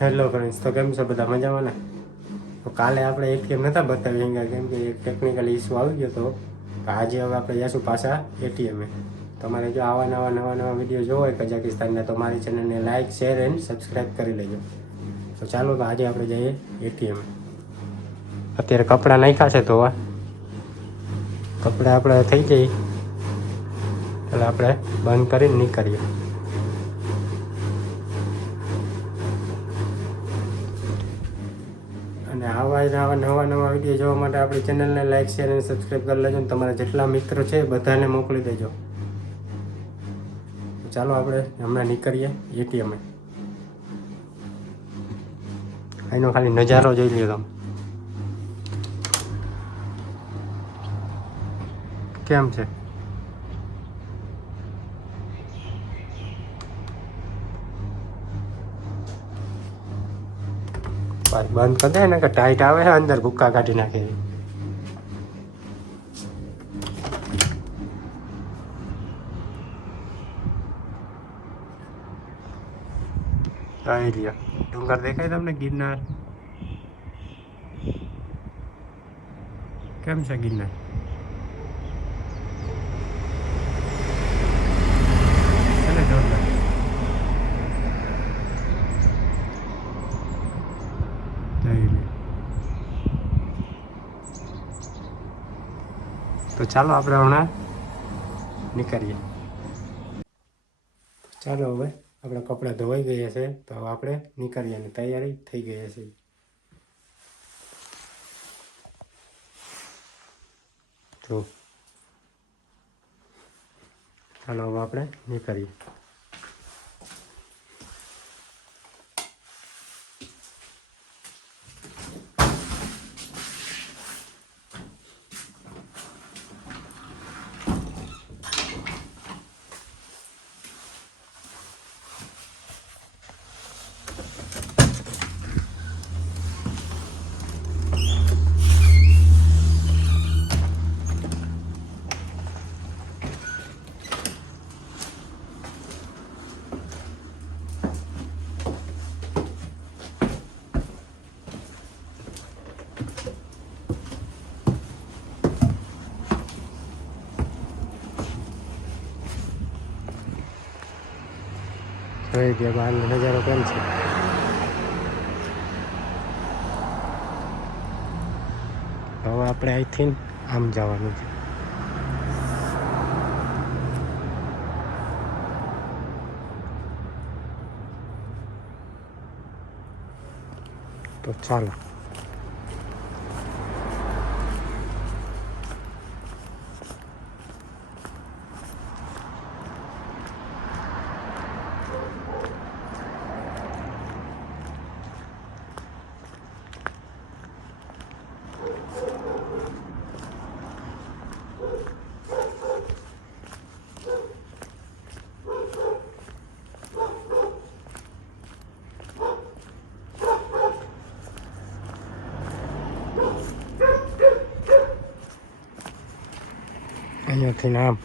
Hello friends, તો કેમ છો બધા મજામાં ને? તો કાલે આપણે એટીએમ નહોતા બતાવી ગયા કેમ કે એક ટેકનિકલ ઇસ્યુ આવી ગયો હતો. તો આજે હવે આપણે જઈશું પાછા એટીએમે. તમારે જો આવા નવા વિડીયો જોવો હોય કઝાકિસ્તાનના તો મારી ચેનલને લાઇક, શેર એન્ડ સબસ્ક્રાઈબ કરી લેજો. તો ચાલો તો આજે આપણે જઈએ એટીએમ. અત્યારે કપડાં નાખ્યા છે ધોવા. કપડાં આપણે થઈ જાય એટલે આપણે બંધ કરીને નીકળીએ. અને આવા નવા વિડીયો જોવા માટે આપણી ચેનલને લાઇક, શેર અને સબસ્ક્રાઈબ કરી લેજો. અને તમારા જેટલા મિત્રો છે બધાને મોકલી દેજો. ચાલો આપણે હમણાં નીકળીએ એટીએમે. એનો ખાલી નજારો જોઈ લ્યો તમે. કેમ છે? બંધ કરી દે ને કે ટાઈટ આવે છે અંદર ભૂક્કા કાઢી નાખે. ડુંગર દેખાય તમને? ગિરનાર કેમ છે ગિરનાર? તો ચાલો આપણે હમણાં નીકળીએ. ચાલો હવે આપણા કપડાં ધોવાઈ ગયા છે તો હવે આપણે નીકળીએ અને તૈયારી થઈ ગઈ છે. તો ચાલો હવે આપણે નીકળીએ. જોઈ ગયા બહારનો નજારો કેમ છે? હવે આપણે અહીંથી આમ જવાનું છે. તો ચાલો. અહીંયાથી આમ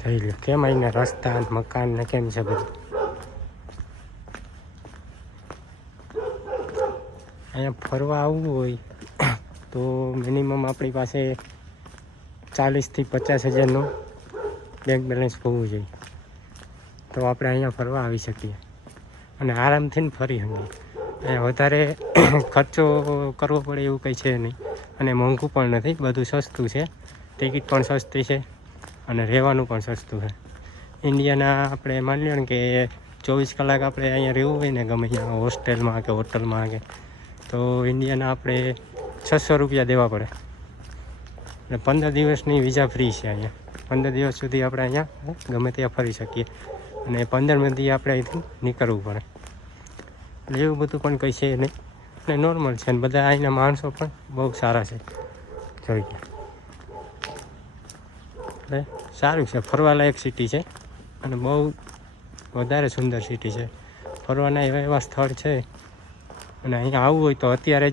થઈ લો કેમ અહીંના રસ્તા મકાન ને કેમ છે બધું. અહીંયા ફરવા આવવું હોય તો મિનિમમ આપણી પાસે 40,000 થી 50,000નું બેંક બેલેન્સ હોવું જોઈએ તો આપણે અહીંયા ફરવા આવી શકીએ અને આરામથી ફરી શકીએ. અહીંયા વધારે ખર્ચો કરવો પડે એવું કંઈ છે નહીં અને મોંઘું પણ નથી, બધું સસ્તું છે. ટિકિટ પણ સસ્તી છે અને રહેવાનું પણ સસ્તું છે. ઇન્ડિયાના આપણે માની લો ને કે 24 કલાક આપણે અહીંયા રહેવું હોય ને ગમે ત્યાં હોસ્ટેલમાં કે હોટલમાં કે તો ઇન્ડિયાના આપણે 600 રૂપિયા દેવા પડે અને 15 દિવસની વિઝા ફ્રી છે. અહીંયા 15 દિવસ સુધી આપણે અહીંયા ગમે ત્યાં ફરી શકીએ અને 15મી દી આપણે અહીંથી નીકળવું પડે. એટલે એવું બધું પણ કંઈ છે નહીં અને નોર્મલ છે અને બધા અહીંના માણસો પણ બહુ સારા છે. જોઈ ગયા એટલે સારું છે, ફરવાલાયક સિટી છે અને બહુ વધારે સુંદર સિટી છે. ફરવાના એવા સ્થળ છે અને અહીંયા આવવું હોય તો અત્યારે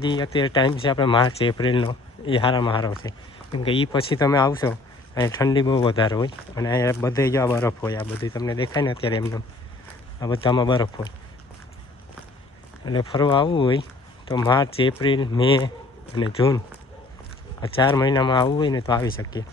ટાઈમ છે આપણે માર્ચ એપ્રિલનો, એ સારામાં સારો છે કેમ કે એ પછી તમે આવશો અહીંયા ઠંડી બહુ વધારે હોય અને અહીંયા બધે જ બરફ હોય. આ બધું તમને દેખાય ને અત્યારે એમને આ બધામાં બરફ હોય એટલે ફરવા આવવું હોય તો માર્ચ, એપ્રિલ, મે અને જૂન આ 4 મહિનામાં આવવું હોય ને તો આવી શકીએ.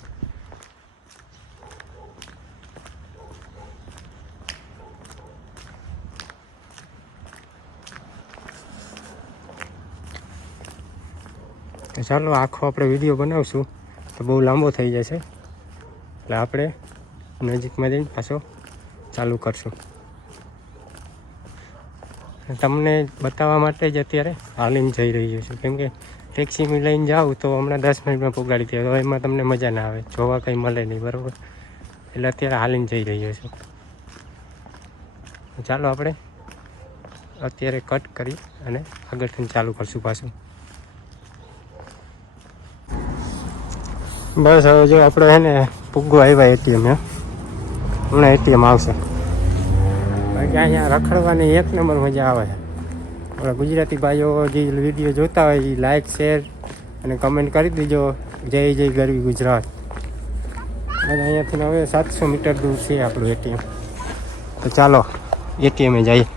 તો ચાલો આખો આપણે વિડીયો બનાવશું તો બહુ લાંબો થઈ જશે, એટલે આપણે નજીકમાં જઈને પાછો ચાલુ કરશું. તમને બતાવવા માટે જ અત્યારે હાલીને જઈ રહ્યો છું, કેમ કે ટેક્સીમાં લઈને જાઉં તો હમણાં 10 મિનિટમાં પહોંચાડી દે, તો એમાં તમને મજા ના આવે, જોવા કંઈ મળે નહીં, બરાબર? એટલે અત્યારે હાલીને જઈ રહ્યો છું. ચાલો આપણે અત્યારે કટ કરી અને આગળથી ચાલુ કરશું પાછું. બસ હવે જો આપણે છે ને પૂગો આવ્યા એટીએમ, હમણાં એટીએમ આવશે. બાકી અહીંયા રખડવાની એક નંબર મજા આવે છે. આપણા ગુજરાતી ભાઈઓ જે વિડીયો જોતા હોય એ લાઈક, શેર અને કમેન્ટ કરી દીજો. જય જય ગરવી ગુજરાત. અને અહીંયાથી હવે 700 મીટર દૂર છે આપણું એટીએમ. તો ચાલો એટીએમે જઈએ.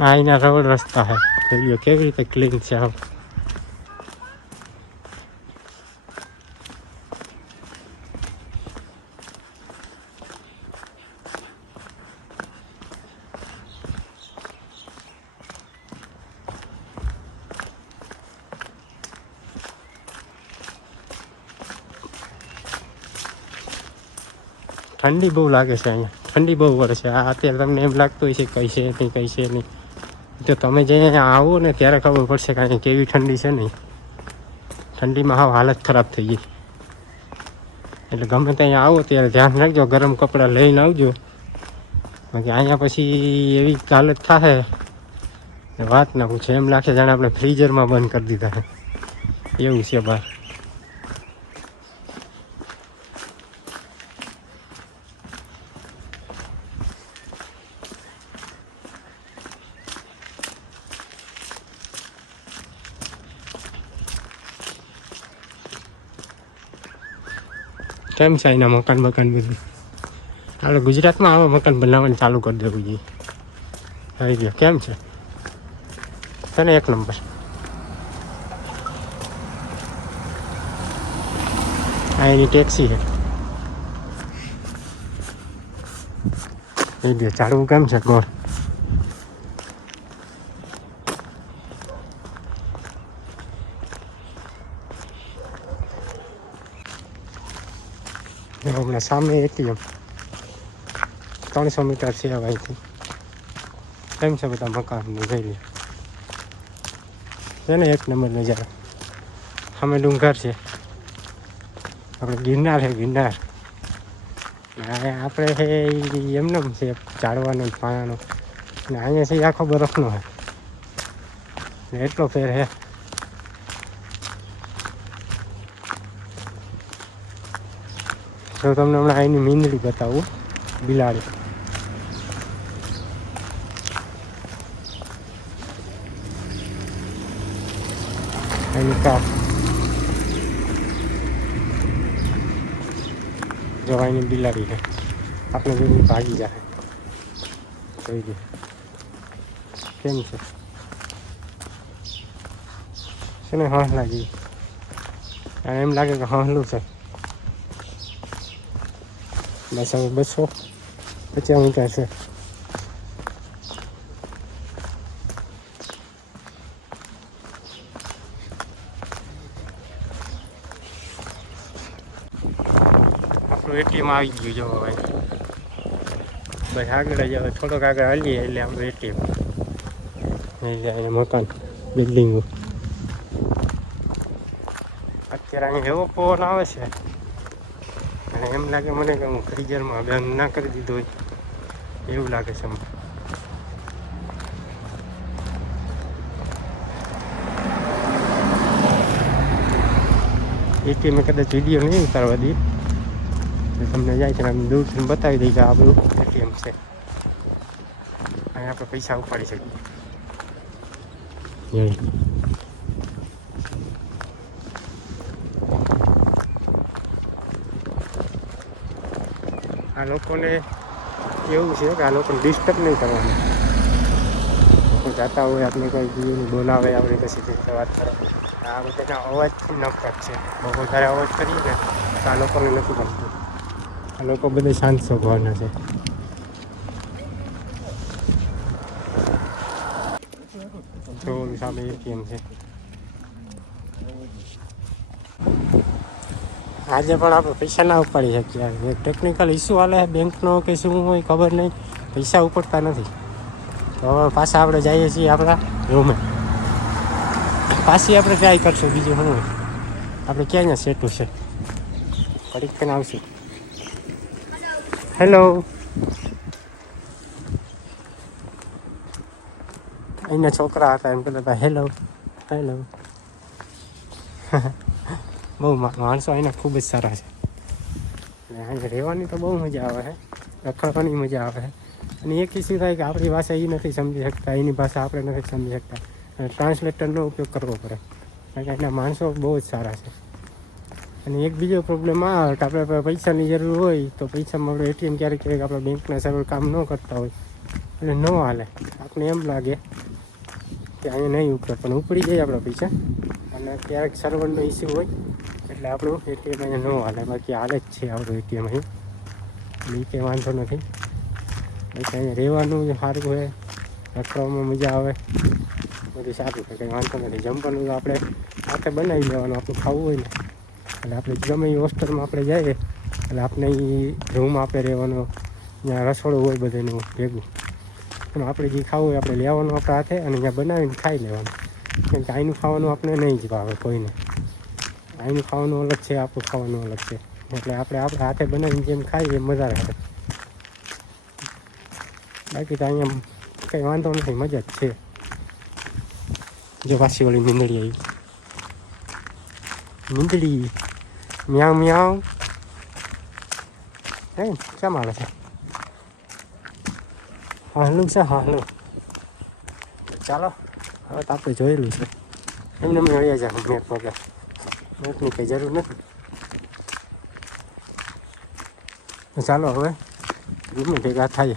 આ એના રોડ રસ્તા છે, જોઈ લો કેવી રીતે ક્લીન છે. આમ ઠંડી બહુ લાગે છે અહીંયા, ઠંડી બહુ પડે છે. આ અત્યારે તમને એમ લાગતું હોય છે કઈ છે નહીં, કઈ છે નહીં, તો તમે જે અહીંયા આવો ને ત્યારે ખબર પડશે કે અહીંયા કેવી ઠંડી છે નહીં. ઠંડીમાં હાવ હાલત ખરાબ થઈ ગઈ. એટલે ગમે ત્યાં આવો ત્યારે ધ્યાન રાખજો, ગરમ કપડાં લઈને આવજો, બાકી અહીંયા પછી એવી હાલત થાય વાત ના પૂછે, એમ લાગે જાણે આપણે ફ્રીઝરમાં બંધ કરી દીધા છે એવું છે બહાર. કેમ છે એના મકાન બધું? આપણે ગુજરાતમાં આવા મકાન બનાવવાનું ચાલુ કરી દેવું જોઈએ. આવી ગયો. કેમ છે તને? એક નંબર. આ એની ટેક્સી છે. એ ગયો. ચાલવું કેમ છે મોર? હમણાં સામે એટીએમ 300 મીટર છે અહીંથી. કેમ છે બધા મકાન જોઈ છે ને, એક નંબર નજારો. સામે ડુંગર છે, આપણે ગિરનાર છે, ગિરનાર. આપણે છે એમને છે ઝાડવાનો પાયાનો, અને અહીંયા છે આખો બરફનો છે, એટલો ફેર છે. તો તમને હમણાં એની મીંદડી બતાવું, બિલાડી. એની કાર જવાની બિલાડી છે, આપણે જોઈને ભાગી જાય. જોઈ દે કેમ છે ને, હંસ લાગી. એમ લાગે કે હંસલું છે. બસ હવે 250 મીટર છે. આપણું એટીએમ આવી ગયું જો ભાઈ. બસ આગળ જ હવે થોડોક આગળ હાલીએ એટલે આપણું એટીએમ. મકાન, બિલ્ડિંગો. અત્યારે અહીંયા એવો પવન આવે છે અને એમ લાગે મને કે હું ફ્રીઝરમાં બંધ ના કરી દીધો હોય એવું લાગે છે. એટીએમ કદાચ વિડીયો નહીં ઉતારવા દઈએ, તમને જાય છે આમ દૂરથી બતાવી દઈએ કે આ બધું એટીએમ છે. અહીંયા આપણે પૈસા ઉપાડી શકીએ. આ લોકોને એવું છે કે આ લોકોને ડિસ્ટર્બ નહીં કરવાનું. લોકો જાતા હોય આપણે કંઈ જીવની બોલાવે આપણે પછી રીતે વાત કરે. આ બધાના અવાજથી નફરત છે. બહુ વધારે અવાજ કરીએ ને તો આ લોકોને નથી ગમતું. આ લોકો બધા શાંત સ્વભાવના છે. જો સામે એટીએમ છે. આજે પણ આપણે પૈસા ના ઉપાડી શકીએ. ટેકનિકલ ઇસ્યુ હાલે બેંકનો કે શું હોય ખબર નહીં, પૈસા ઉપડતા નથી. તો હવે પાછા આપણે જઈએ છીએ આપણા રૂમે. પાછી આપણે ટ્રાય કરશું. બીજું શું હોય, આપણે ક્યાં સેટું છે ઘડીક પણ આવશું. હેલો, અહીંના છોકરા હતા એમ કહેતા હતા હેલો હેલો. બહુ માણસો અહીંના ખૂબ જ સારા છે. અને અહીં રહેવાની તો બહુ મજા આવે છે, રખડવાની મજા આવે છે. અને એક ઇસ્યુ થાય કે આપણી ભાષા એ નથી સમજી શકતા, એની ભાષા આપણે નથી સમજી શકતા, અને ટ્રાન્સલેટરનો ઉપયોગ કરવો પડે. કારણ કે અહીંના માણસો બહુ જ સારા છે. અને એક બીજો પ્રોબ્લેમ આ આવે કે આપણે પૈસાની જરૂર હોય તો પૈસામાં આપણે એટીએમ ક્યારેક ક્યારેક આપણા બેંકના સર્વર કામ ન કરતા હોય એટલે ન હાલે. આપણે એમ લાગે કે અહીંયા નહીં ઉપડે, પણ ઉપડી જાય આપણા પૈસા. અને ક્યારેક સર્વરનો ઇસ્યુ હોય એટલે આપણું એટીએમ અહીંયા ન હાલે. બાકી હાલે જ છે આપણું એટીએમ અહીં, એ કંઈ વાંધો નથી. એટલે અહીંયા રહેવાનું સારું હોય, રખડવામાં મજા આવે, બધું સારું છે, કંઈ વાંધો નથી. જમવાનું તો આપણે હાથે બનાવી લેવાનું, આપણું ખાવું હોય ને એટલે આપણે ગમે એ હોસ્ટેલમાં આપણે જઈએ એટલે આપણે એ રૂમ આપણે રહેવાનો, ત્યાં રસોડું હોય બધાનું ભેગું, એમાં આપણે જે ખાવું હોય આપણે લેવાનું આપણા હાથે, અને ત્યાં બનાવીને ખાઈ લેવાનું. કેમ કે અહીંનું ખાવાનું આપણે નહીં જ ભાવે કોઈને. અહીંનું ખાવાનું અલગ છે, આપણું ખાવાનું અલગ છે. એટલે આપણે આપણા હાથે બનાવીને જેમ ખાઈએ એમ મજા આવે. બાકી તો અહીંયા કંઈ વાંધો નથી, મજા જ છે. જો પાછી વળી મીંદડી આવી. મીંદડી મ્યાઉ મ્યાઉ. હે કેમ આવે છે? હાલું છે હાલું. ચાલો હવે તો આપણે જોયેલું છે. એમને મેં વયા જાઉં મેપ વગર. મેપની કંઈ જરૂર નથી. ચાલો હવે રૂમે ભેગા થાય.